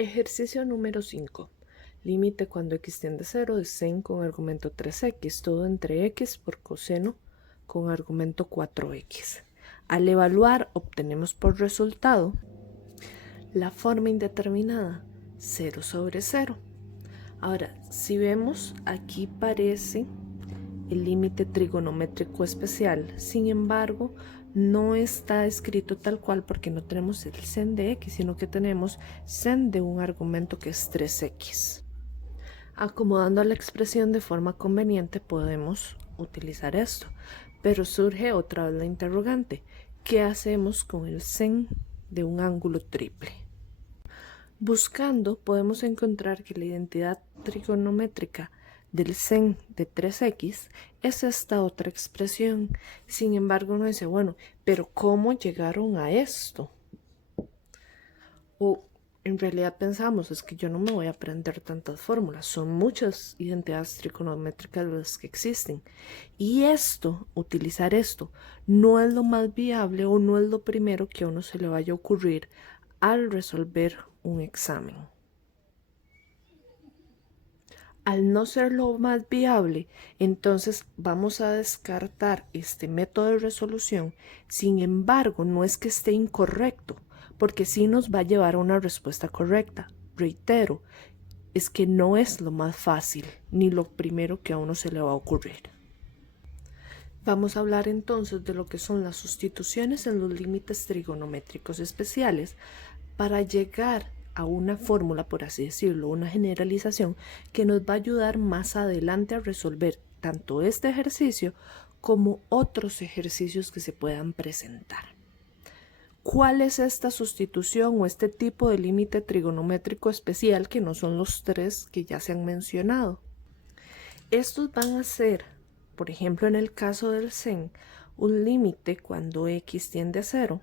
Ejercicio número 5. Límite cuando x tiende a 0 de sen con argumento 3x, todo entre x por coseno con argumento 4x. Al evaluar, obtenemos por resultado la forma indeterminada 0 sobre 0. Ahora, si vemos, aquí parece el límite trigonométrico especial. Sin embargo, no está escrito tal cual porque no tenemos el sen de x, sino que tenemos sen de un argumento que es 3x. Acomodando la expresión de forma conveniente podemos utilizar esto, pero surge otra vez la interrogante: ¿qué hacemos con el sen de un ángulo triple? Buscando podemos encontrar que la identidad trigonométrica del sen de 3x es esta otra expresión. Sin embargo, uno dice, bueno, pero ¿cómo llegaron a esto? O en realidad pensamos, es que yo no me voy a aprender tantas fórmulas, son muchas identidades trigonométricas las que existen. Y utilizar esto, no es lo más viable o no es lo primero que a uno se le vaya a ocurrir al resolver un examen. Al no ser lo más viable, entonces vamos a descartar este método de resolución. Sin embargo, no es que esté incorrecto, porque sí nos va a llevar a una respuesta correcta. Reitero, es que no es lo más fácil, ni lo primero que a uno se le va a ocurrir. Vamos a hablar entonces de lo que son las sustituciones en los límites trigonométricos especiales para llegar a una fórmula, por así decirlo, una generalización que nos va a ayudar más adelante a resolver tanto este ejercicio como otros ejercicios que se puedan presentar. ¿Cuál es esta sustitución o este tipo de límite trigonométrico especial que no son los tres que ya se han mencionado? Estos van a ser, por ejemplo, en el caso del sen, un límite cuando x tiende a 0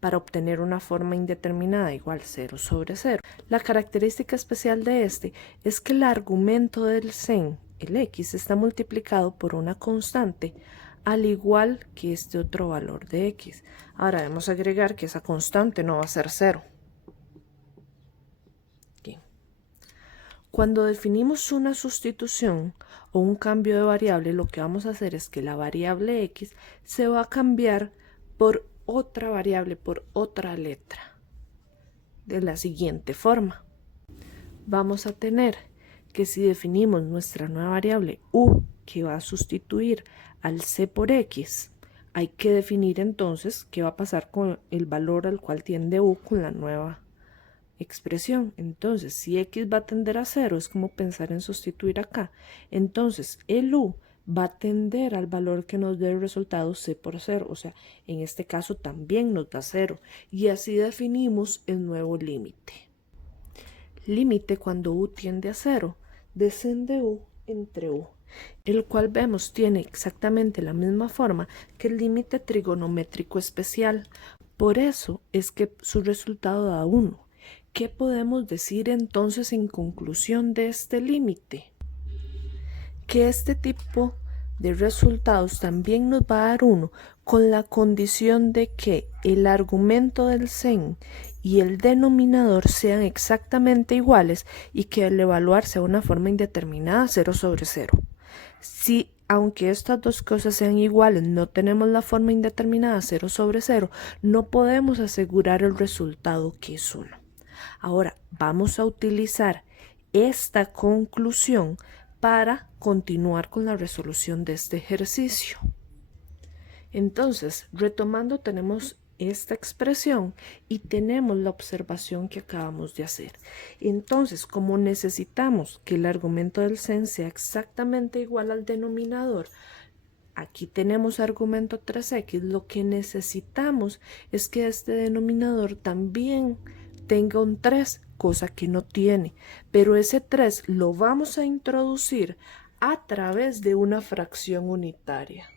para obtener una forma indeterminada igual 0 sobre 0. La característica especial de este es que el argumento del sen, el x, está multiplicado por una constante, al igual que este otro valor de x. Ahora debemos agregar que esa constante no va a ser 0. Aquí. Cuando definimos una sustitución o un cambio de variable, lo que vamos a hacer es que la variable x se va a cambiar por otra variable, por otra letra, de la siguiente forma. Vamos a tener que si definimos nuestra nueva variable u, que va a sustituir al c por x, hay que definir entonces qué va a pasar con el valor al cual tiende u con la nueva expresión. Entonces, si x va a tender a 0, es como pensar en sustituir acá. Entonces, el u va a tender al valor que nos dé el resultado c por 0, o sea, en este caso también nos da 0, y así definimos el nuevo límite. Límite cuando u tiende a 0, de sen de u entre u, el cual vemos tiene exactamente la misma forma que el límite trigonométrico especial. Por eso es que su resultado da 1. ¿Qué podemos decir entonces en conclusión de este límite? Que este tipo de resultados también nos va a dar 1 con la condición de que el argumento del sen y el denominador sean exactamente iguales y que al evaluar sea una forma indeterminada 0 sobre 0. Si aunque estas dos cosas sean iguales, no tenemos la forma indeterminada 0 sobre 0, no podemos asegurar el resultado que es 1. Ahora vamos a utilizar esta conclusión para continuar con la resolución de este ejercicio. Entonces, retomando, tenemos esta expresión y tenemos la observación que acabamos de hacer. Entonces, como necesitamos que el argumento del sen sea exactamente igual al denominador, aquí tenemos argumento 3x, lo que necesitamos es que este denominador también tenga un 3, cosa que no tiene, pero ese 3 lo vamos a introducir a través de una fracción unitaria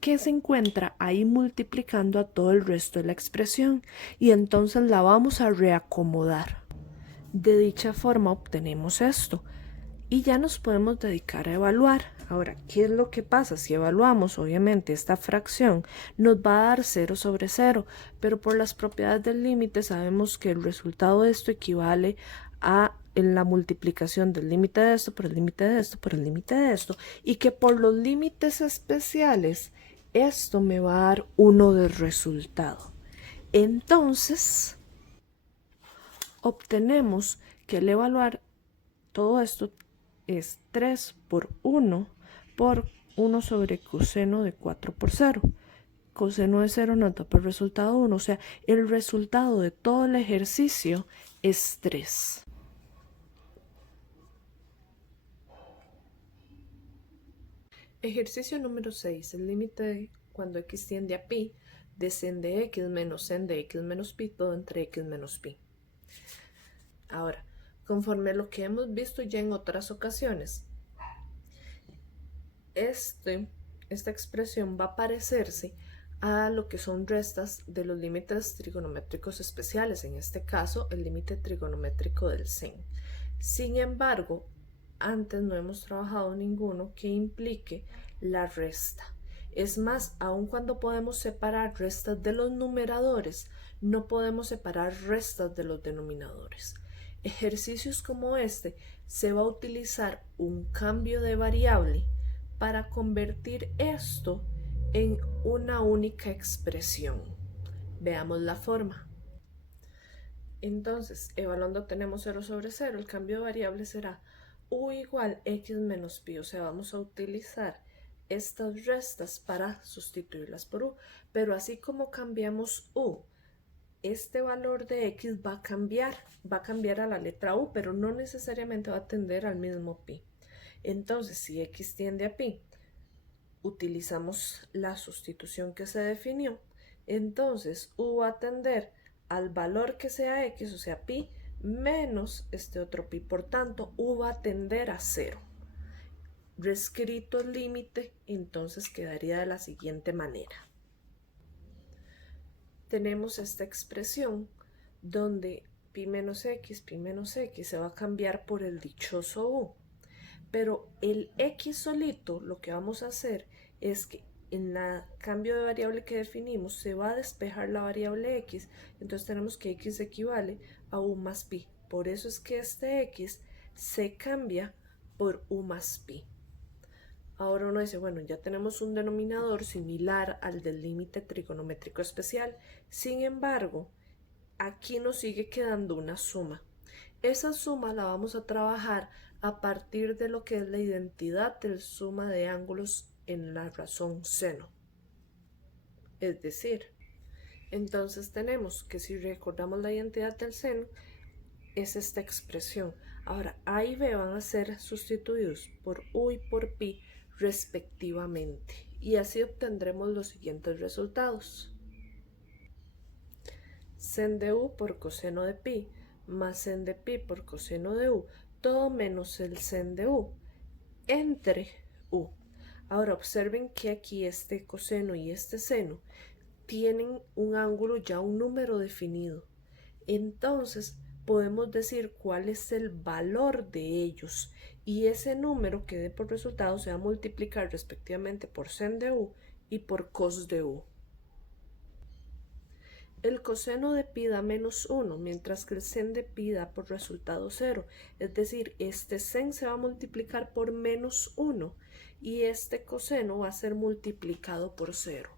que se encuentra ahí multiplicando a todo el resto de la expresión, y entonces la vamos a reacomodar. De dicha forma obtenemos esto y ya nos podemos dedicar a evaluar. Ahora, ¿qué es lo que pasa? Si evaluamos, obviamente, esta fracción nos va a dar 0 sobre 0, pero por las propiedades del límite sabemos que el resultado de esto equivale a la multiplicación del límite de esto por el límite de esto por el límite de esto, y que por los límites especiales esto me va a dar 1 de resultado. Entonces, obtenemos que al evaluar todo esto es 3 por 1 por 1 sobre coseno de 4 por 0. Coseno de 0 nos da por resultado 1, o sea, el resultado de todo el ejercicio es 3. Ejercicio número 6. El límite cuando x tiende a pi de sen de x menos sen de x menos pi, todo entre x menos pi. Ahora, conforme a lo que hemos visto ya en otras ocasiones, esta expresión va a parecerse a lo que son restas de los límites trigonométricos especiales, en este caso el límite trigonométrico del sen. Sin embargo, antes no hemos trabajado ninguno que implique la resta. Es más, aun cuando podemos separar restas de los numeradores, no podemos separar restas de los denominadores. Ejercicios como este se va a utilizar un cambio de variable para convertir esto en una única expresión. Veamos la forma. Entonces, evaluando tenemos 0 sobre 0, el cambio de variable será u igual x menos pi, o sea, vamos a utilizar estas restas para sustituirlas por u, pero así como cambiamos u, este valor de x va a cambiar a la letra u, pero no necesariamente va a tender al mismo pi. Entonces, si x tiende a pi, utilizamos la sustitución que se definió, entonces u va a tender al valor que sea x, o sea pi, menos este otro pi, por tanto u va a tender a 0. Reescrito el límite, entonces quedaría de la siguiente manera. Tenemos esta expresión donde pi menos x se va a cambiar por el dichoso u, pero el x solito lo que vamos a hacer es que en el cambio de variable que definimos se va a despejar la variable x, entonces tenemos que x equivale a u más pi, por eso es que este x se cambia por u más pi. Ahora uno dice, bueno, ya tenemos un denominador similar al del límite trigonométrico especial, sin embargo, aquí nos sigue quedando una suma. Esa suma la vamos a trabajar a partir de lo que es la identidad del suma de ángulos en la razón seno. Es decir, entonces tenemos que si recordamos la identidad del seno, es esta expresión. Ahora, A y B van a ser sustituidos por U y por Pi respectivamente. Y así obtendremos los siguientes resultados. Sen de U por coseno de Pi más sen de pi por coseno de u, todo menos el sen de u, entre u. Ahora observen que aquí este coseno y este seno tienen un ángulo ya un número definido. Entonces podemos decir cuál es el valor de ellos y ese número que dé por resultado se va a multiplicar respectivamente por sen de u y por cos de u. El coseno de pi da menos 1, mientras que el sen de pi da por resultado 0. Es decir, este sen se va a multiplicar por menos 1 y este coseno va a ser multiplicado por 0.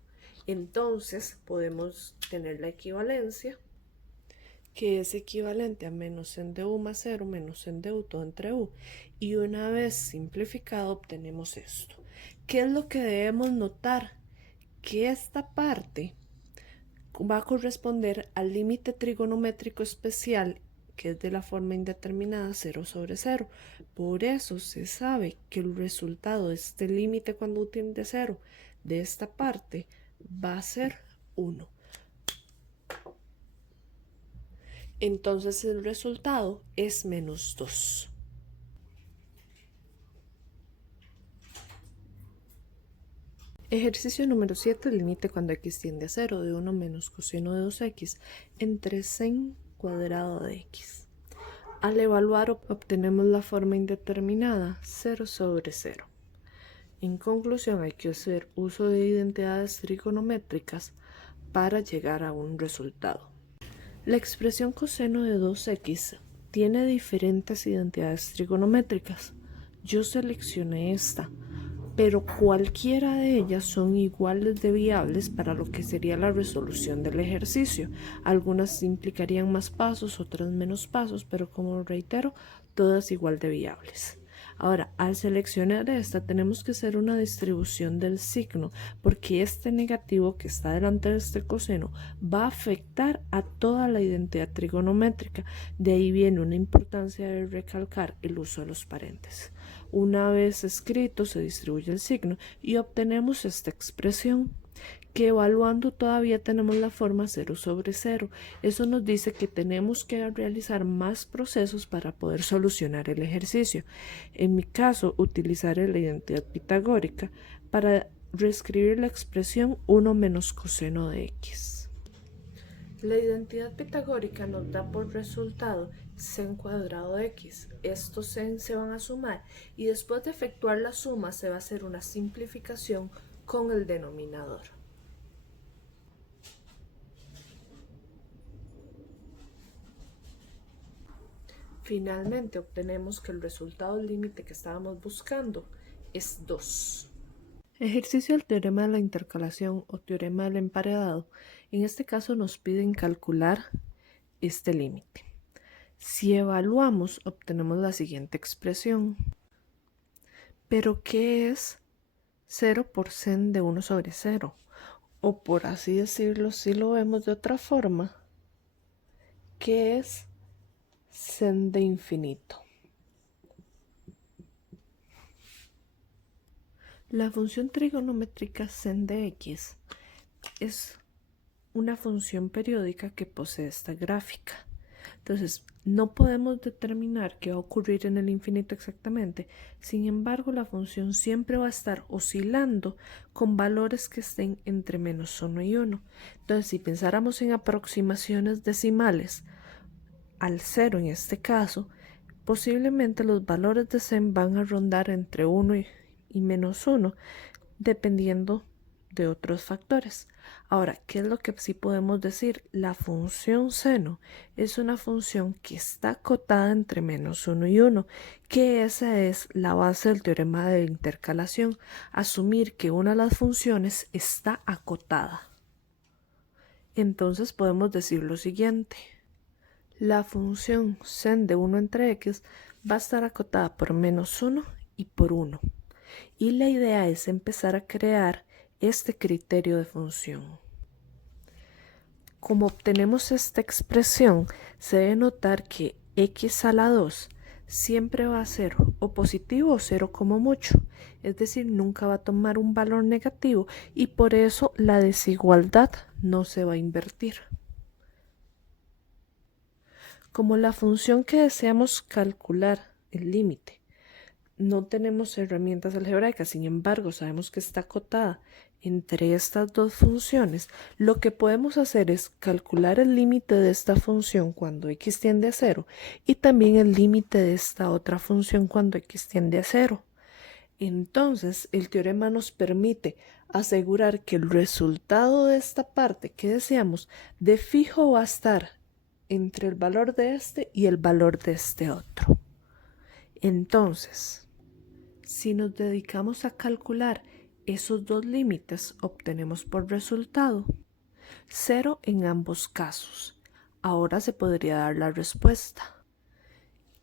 Entonces podemos tener la equivalencia, que es equivalente a menos sen de u más 0 menos sen de u todo entre u. Y una vez simplificado obtenemos esto. ¿Qué es lo que debemos notar? Que esta parte va a corresponder al límite trigonométrico especial, que es de la forma indeterminada 0 sobre 0. Por eso se sabe que el resultado de este límite cuando tiende a 0 de esta parte va a ser 1. Entonces el resultado es menos 2. Ejercicio número 7, el límite cuando x tiende a 0 de 1 menos coseno de 2x entre sen cuadrado de x. Al evaluar obtenemos la forma indeterminada 0 sobre 0. En conclusión, hay que hacer uso de identidades trigonométricas para llegar a un resultado. La expresión coseno de 2x tiene diferentes identidades trigonométricas. Yo seleccioné esta, pero cualquiera de ellas son iguales de viables para lo que sería la resolución del ejercicio. Algunas implicarían más pasos, otras menos pasos, pero como reitero, todas igual de viables. Ahora, al seleccionar esta, tenemos que hacer una distribución del signo, porque este negativo que está delante de este coseno va a afectar a toda la identidad trigonométrica. De ahí viene una importancia de recalcar el uso de los paréntesis. Una vez escrito, se distribuye el signo y obtenemos esta expresión, que evaluando todavía tenemos la forma 0 sobre 0. Eso nos dice que tenemos que realizar más procesos para poder solucionar el ejercicio. En mi caso, utilizaré la identidad pitagórica para reescribir la expresión 1 menos coseno de x. La identidad pitagórica nos da por resultado sen cuadrado de x. Estos sen se van a sumar y después de efectuar la suma se va a hacer una simplificación con el denominador. Finalmente obtenemos que el resultado límite que estábamos buscando es 2. Ejercicio del teorema de la intercalación o teorema del emparedado. En este caso nos piden calcular este límite. Si evaluamos, obtenemos la siguiente expresión. ¿Pero qué es 0 por sen de 1 sobre 0? O por así decirlo, si lo vemos de otra forma, ¿qué es sen de infinito? La función trigonométrica sen de x es una función periódica que posee esta gráfica. Entonces, no podemos determinar qué va a ocurrir en el infinito exactamente. Sin embargo, la función siempre va a estar oscilando con valores que estén entre menos 1 y 1. Entonces, si pensáramos en aproximaciones decimales al 0 en este caso, posiblemente los valores de sen van a rondar entre 1 y menos 1, dependiendo de otros factores. Ahora, ¿qué es lo que sí podemos decir? La función seno es una función que está acotada entre menos 1 y 1, que esa es la base del teorema de intercalación, asumir que una de las funciones está acotada. Entonces podemos decir lo siguiente. La función sen de 1 entre x va a estar acotada por menos 1 y por 1. Y la idea es empezar a crear este criterio de función. Como obtenemos esta expresión, se debe notar que x a la 2 siempre va a ser o positivo o 0 como mucho, es decir, nunca va a tomar un valor negativo y por eso la desigualdad no se va a invertir. Como la función que deseamos calcular, el límite, no tenemos herramientas algebraicas, sin embargo sabemos que está acotada entre estas dos funciones, lo que podemos hacer es calcular el límite de esta función cuando x tiende a 0 y también el límite de esta otra función cuando x tiende a 0. Entonces el teorema nos permite asegurar que el resultado de esta parte que deseamos de fijo va a estar entre el valor de este y el valor de este otro. Entonces, si nos dedicamos a calcular esos dos límites, obtenemos por resultado 0 en ambos casos. Ahora se podría dar la respuesta.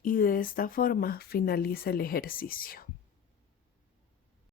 Y de esta forma finaliza el ejercicio.